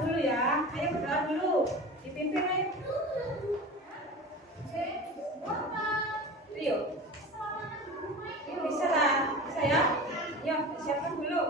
dulu ya. Ayo berdoa dulu. Dipimpin ayo. Rio. Yuk bisa lah. Bisa ya? Yuk, siapkan dulu.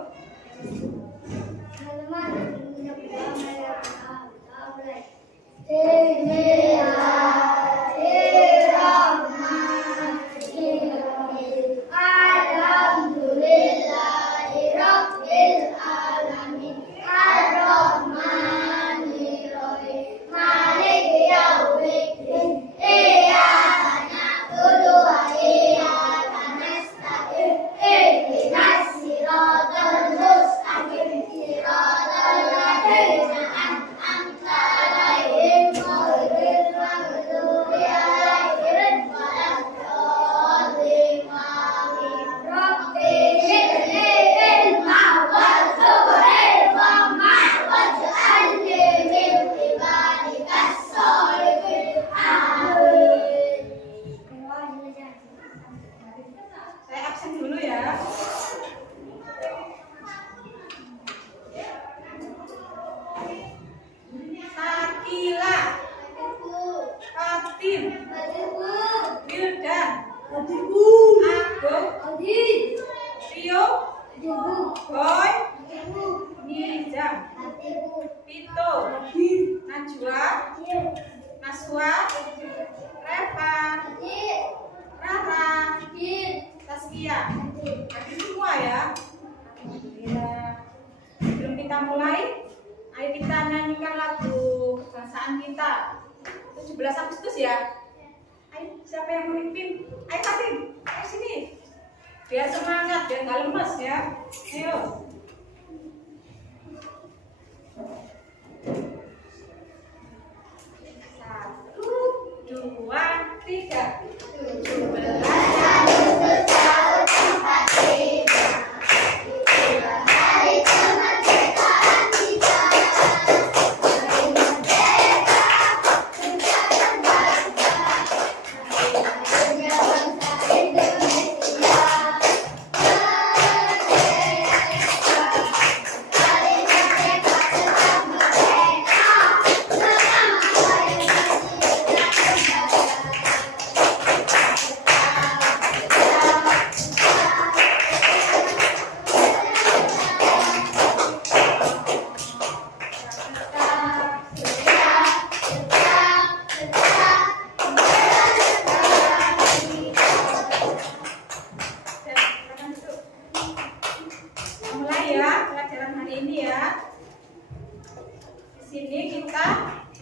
Sebelum kita mulai, ayo kita nyanyikan lagu kebangsaan kita 17 Agustus ya. Ayo, siapa yang memimpin? Ayo Fatin, ayo sini. Biar semangat, biar nggak lemes ya. Ayo. 1, 2, 3. 17 Agustus tahun 45.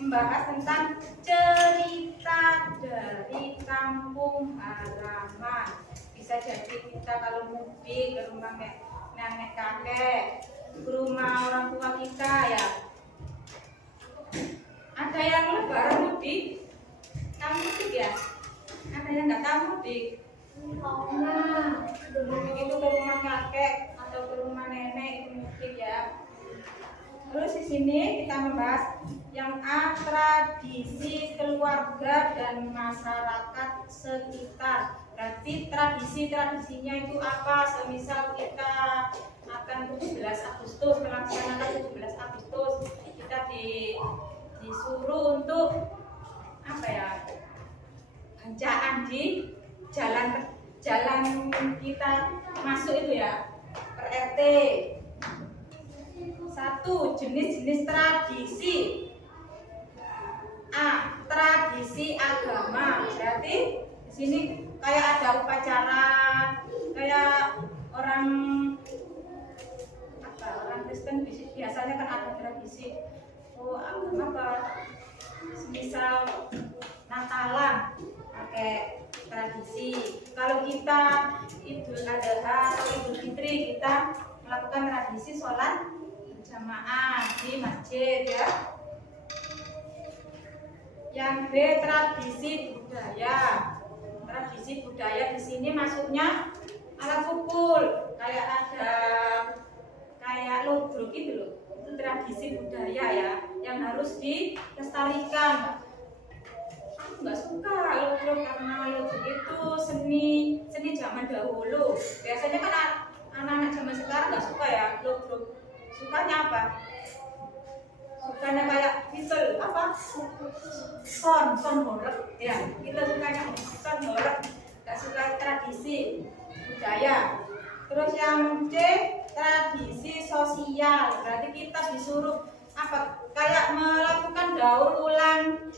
Membahas tentang cerita dari kampung halaman. Bisa jadi kita kalau mudik ke rumah nenek kakek, ke rumah orang tua kita ya. Ada yang lebaran mudik? Kamu mudik ya? Ada yang nggak tahu mudik? Mudik itu ke rumah kakek atau ke rumah nenek itu mudik ya. Terus di sini kita membahas yang tradisi keluarga dan masyarakat sekitar. Berarti tradisinya itu apa? Semisal kita akan 17 Agustus, melaksanakan 17 Agustus, kita disuruh untuk apa ya? Bancaan di jalan kita masuk itu ya, per RT. 1. Jenis-jenis tradisi. A. Tradisi agama. Berarti di sini kayak ada upacara, kayak orang Kristen biasanya kan ada tradisi. Oh, agama apa? Misal Natalan pakai tradisi. Kalau kita Idul Adha atau Idul Fitri, kita melakukan tradisi sholat berjamaah di masjid ya. Yang B. Tradisi budaya. Tradisi budaya di sini masuknya alat pukul, kayak lodruk itu loh. Itu tradisi budaya ya, yang harus dilestarikan. Aku nggak suka lodruk karena lodruk itu seni zaman dahulu. Biasanya kan anak-anak zaman sekarang nggak suka ya lodruk. Sukanya apa? son horek ya, kita sukanya son horek, nggak suka tradisi budaya. Terus yang C, tradisi sosial, berarti kita disuruh apa, kayak melakukan daur ulang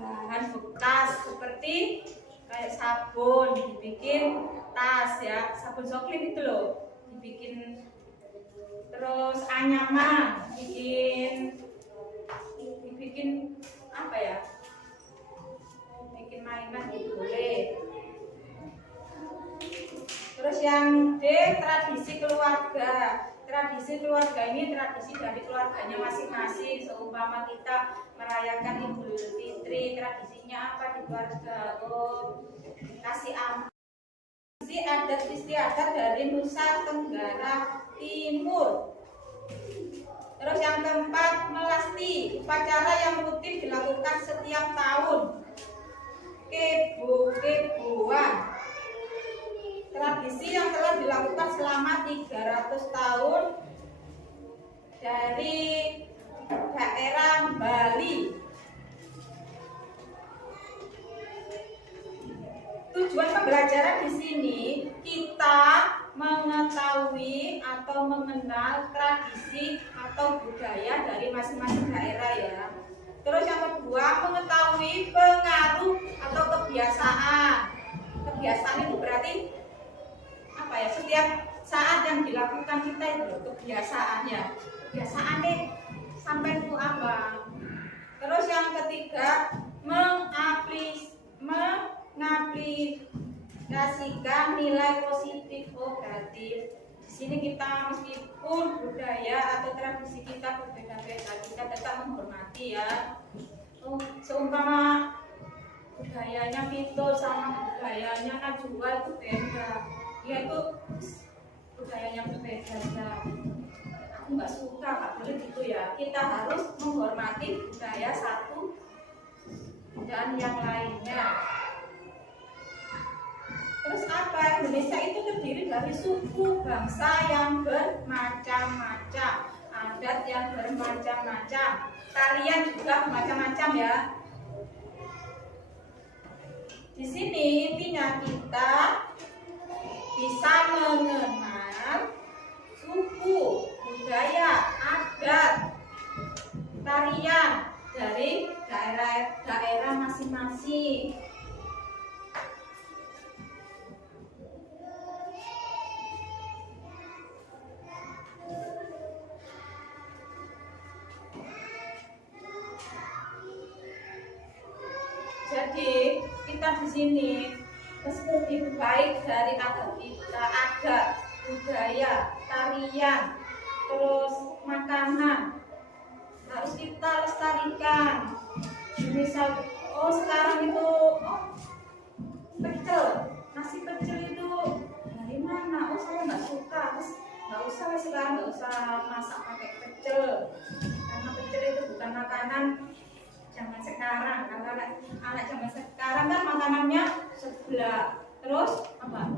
bahan bekas seperti kayak sabun dibikin tas ya, sabun soklin itu loh dibikin, terus anyaman dibikin apa ya, bikin mainan gitu boleh. Terus yang D, tradisi keluarga. Tradisi keluarga ini tradisi dari keluarganya masing-masing. Seumpama kita merayakan Idul Fitri, tradisinya apa di keluarga? Oh, kasih ampun. Adat istiadat dari Nusa Tenggara Timur. Terus yang keempat, melasti, upacara yang rutin dilakukan setiap tahun. Kebo-keboan, tradisi yang telah dilakukan selama 300 tahun dari daerah Bali. Tujuan pembelajaran di sini kita mengetahui atau mengenal tradisi atau budaya dari masing-masing daerah ya. Terus yang kedua, mengetahui pengaruh atau kebiasaan. Kebiasaan itu berarti apa ya? Setiap saat yang dilakukan kita itu kebiasaannya. Kebiasaan nih sampai itu apa? Terus yang ketiga, mengaplikasikan nilai positif. Oh, berarti di sini kita meskipun budaya atau tradisi kita berbeda-beda, kita tetap menghormati ya. Oh, seumpama budayanya Vito sama budayanya Najwa itu beda, ya itu budayanya berbeda ya. Aku nggak suka, nggak boleh gitu ya. Kita harus menghormati budaya satu dan yang lainnya. Terus apa? Indonesia itu terdiri dari suku bangsa yang bermacam-macam, adat yang bermacam-macam, tarian juga macam-macam ya. Di sini intinya kita bisa mengenal suku, budaya, adat, tarian dari daerah masing-masing. Jadi kita di sini lebih baik dari adat kita, adat, budaya, tarian, terus makanan harus kita lestarikan. Misal, oh sekarang itu pecel, nasi pecel itu dari mana? Oh saya nggak suka, terus nggak usah sekarang nggak usah masak pakai pecel, karena pecel itu bukan makanan zaman sekarang. Kalau anak zaman sekarang kan makanannya seblak, terus apa?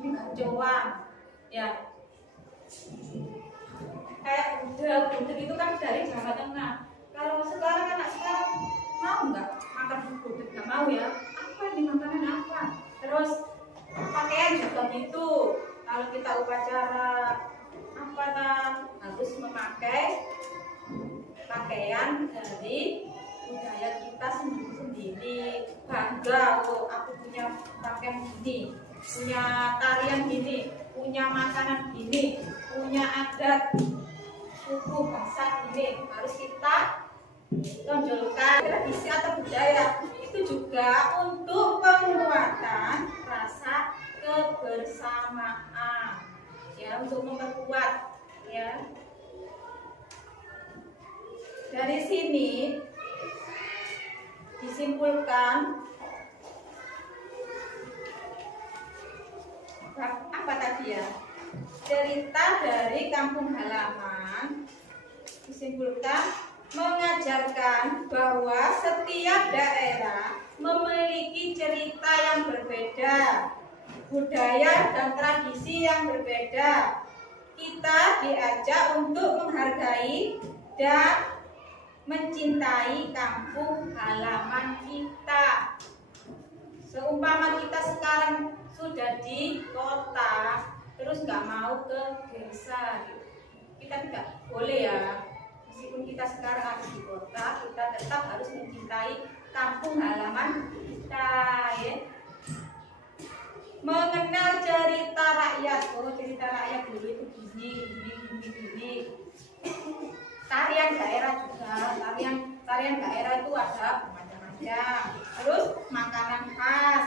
Kacauan, ya. Kayak gudeg itu kan dari Jawa Tengah. Kalau sekarang anak sekarang mau nggak makan gudeg? Nggak mau ya. Apa ini makanan apa? Terus pakaian juga gitu. Kalau kita upacara apa harus memakai pakaian dari budaya kita sendiri-sendiri. Bangga, oh aku punya pakaian gini, punya tarian gini, punya makanan gini, punya adat suku bangsa gini. Harus kita tonjolkan tradisi atau budaya. Itu juga untuk penguatan rasa kebersamaan ya, untuk memperkuat ya. Dari sini disimpulkan apa tadi ya, cerita dari kampung halaman. Disimpulkan mengajarkan bahwa setiap daerah memiliki cerita yang berbeda, budaya dan tradisi yang berbeda. Kita diajak untuk menghargai dan mencintai kampung halaman kita. Seumpama kita sekarang sudah di kota, terus nggak mau ke desa, kita tidak boleh ya. Meskipun kita sekarang ada di kota, kita tetap harus mencintai kampung halaman kita, ya. Mengenal cerita rakyat. Oh, cerita rakyat dulu itu gini. Tarian daerah juga. Tarian daerah itu ada macam-macam. Terus makanan khas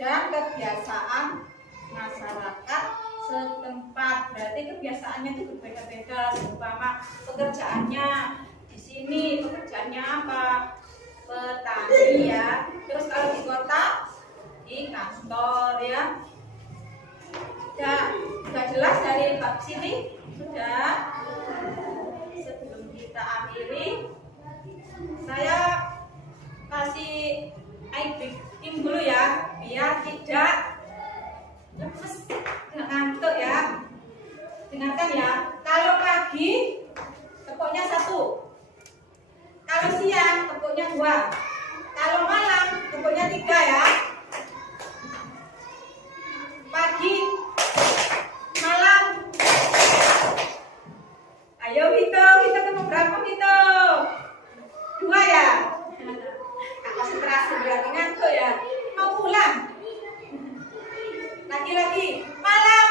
dan kebiasaan masyarakat setempat. Berarti kebiasaannya itu berbeda-beda. Seumpama pekerjaannya di sini pekerjaannya apa? Petani, ya. Terus kalau di kota di kantor, ya. Sudah jelas dari bab sini? Sudah. Sebelum kita akhiri, saya kasih bikin dulu ya, biar tidak lemes, tidak ngantuk ya. Dengarkan ya. Kalau pagi tepuknya 1, kalau siang tepuknya 2, kalau malam tepuknya 3 ya. Pagi, malam. Ayo hitung tepuk berapa hitung? 2 ya. Konsentrasi berarti ngantuk ya. Mau pulang? Lagi-lagi. Malam.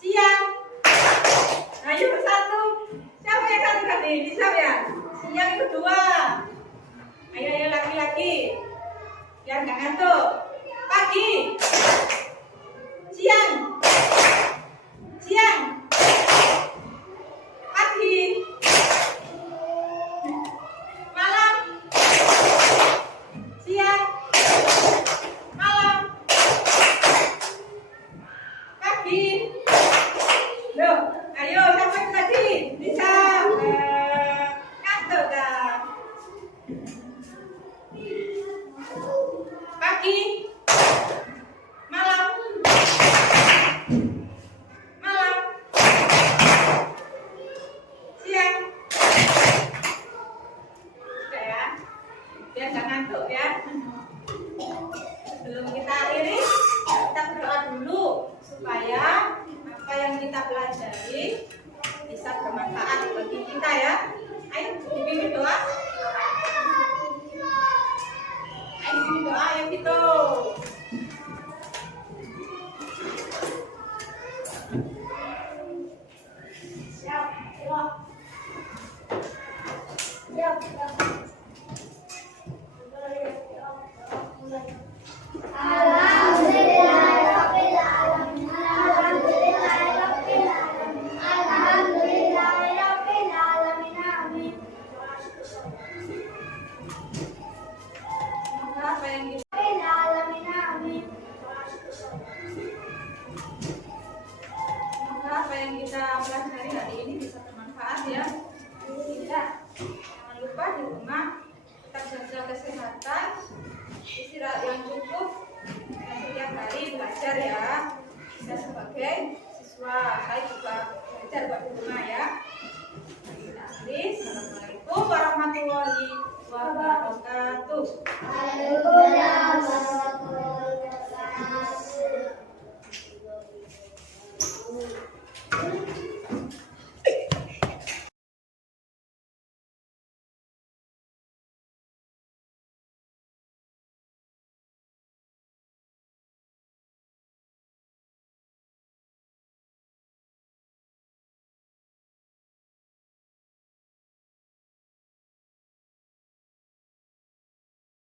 Siang. Ayo 1. Siapa yang 1 tadi? Bisa ya? Siang itu 2. Ayo lagi-lagi. Biar nggak ngantuk. Pagi, siang, pagi, malam, siang, malam, pagi. Loh, ayo sampai tadi bisa ngantuk dah. Pagi, malam, siang. Sudah ya, biar jangan ngantuk ya. Sebelum kita akhiri, kita berdoa dulu supaya apa yang kita pelajari bisa bermanfaat bagi kita ya. Ayo dipimpin doa. Ayo gitu. Apa yang kita pelajari hari ini bisa bermanfaat ya. Jangan lupa di rumah tetap jaga kesehatan, istirahat yang cukup, dan setiap hari belajar ya. Kita sebagai siswa, saya juga belajar buat di rumah ya. Kita akhiri. Assalamualaikum warahmatullahi wabarakatuh.